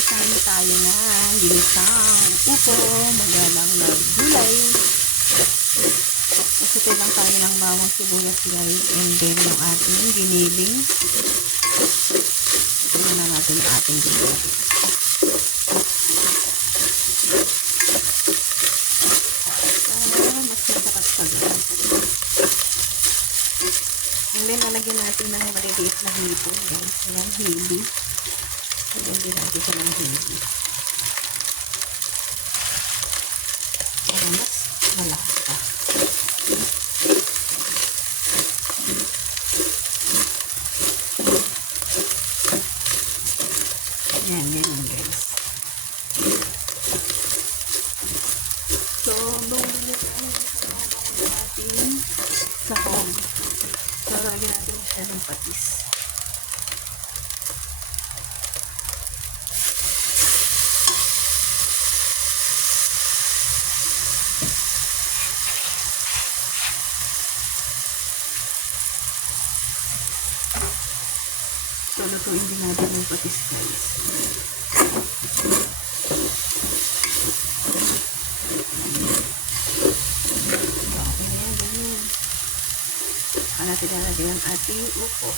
kain tayo na ginisang upo, magalang na gulay. Ito lang tayo ng bawang sibuyas guys, and then yung ating giniling. Ito na natin yung ating gulay. Mas masarap sa guys. And then lalagyan natin ng maliliit na hipon guys. Ayan, hibi. Lagyan din natin siya ng hibi. Para mas malasa. Ayan, ganyan guys. So, bumili tayo ng ating sahog. So, lagyan natin siya ng patis. So, lutuin din natin yung patis guys. Okay na yan, ganyan. Saka natin lalagyan ang ating upo.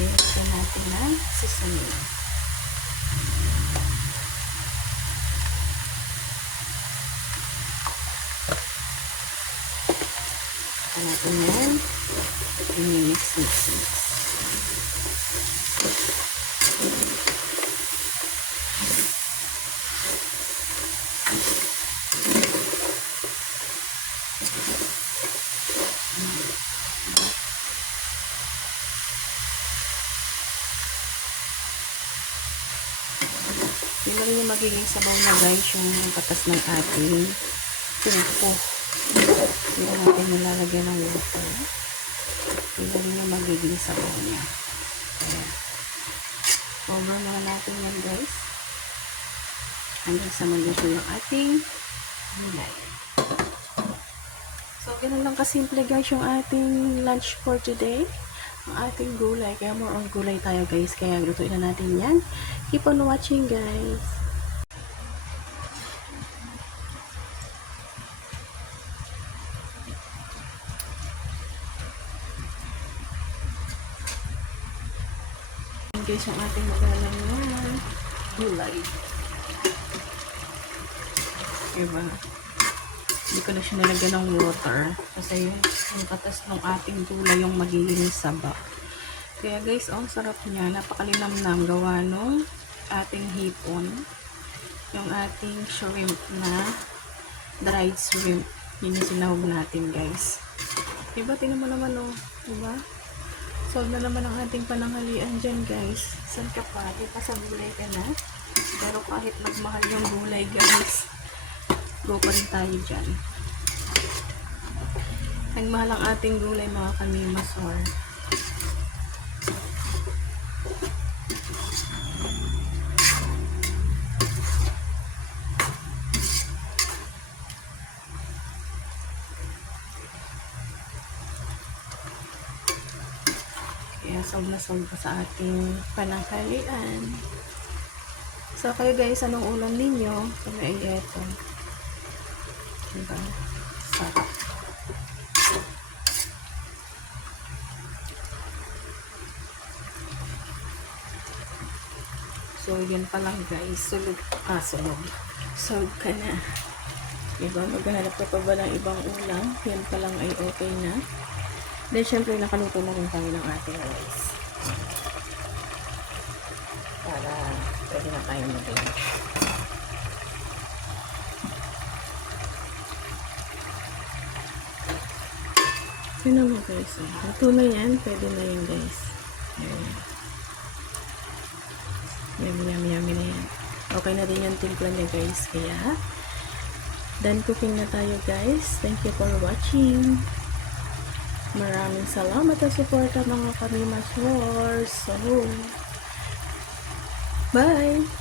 Lagyan natin ng sesame. Natin yan, i-mix. Yun lang yung magiging sabaw na guys, yung patas ng ating pupo. Hindi natin nilalagyan ng water. Hindi rin yung magiging sabaw niya. Ayan. Over muna natin yan guys. Hanggang sa maluto yung ating gulay. So, ganun lang kasimple guys yung ating lunch for today. Ang ating gulay. Kaya more on gulay tayo guys. Kaya lutuin na natin yan. Keep on watching guys. Guys, yung ating magalang na gulay. Diba? Hindi ko na siya nilagyan ng water kasi yung katas ng ating gulay yung magiging saba. Kaya guys, ang sarap niya. Napakalinamnam gawa nung ating hipon. Yung ating shrimp na dried shrimp. Yun yung sinahog natin guys. Diba? Tingnan mo naman oh. Diba? Solve na naman ang ating pananghalian dyan guys. San ka pa? Diba sa gulay ka na? Pero kahit magmahal yung gulay guys, go pa rin tayo dyan. Nagmahal ang ating gulay mga kamimasor. Kaya solve na solve pa sa ating pananghalian. So kayo guys, anong ulam ninyo? Kami ay eto. Diba? Sarap. So yun pa lang guys. Solve ka na. Diba? Maghanap ka pa ba ng ibang ulam? Yan pa lang ay okay na. Then, syempre, nakaluto na rin kami ng ating rice. Para, pwede na tayo mag-lunch. Yun naman guys. Luto na yan. Pwede na yan guys. Ayan. Yummy na yan. Okay na din yung timpla niya guys. Kaya, done cooking na tayo guys. Thank you for watching. Maraming salamat sa suporta mga kamimasor. So, bye!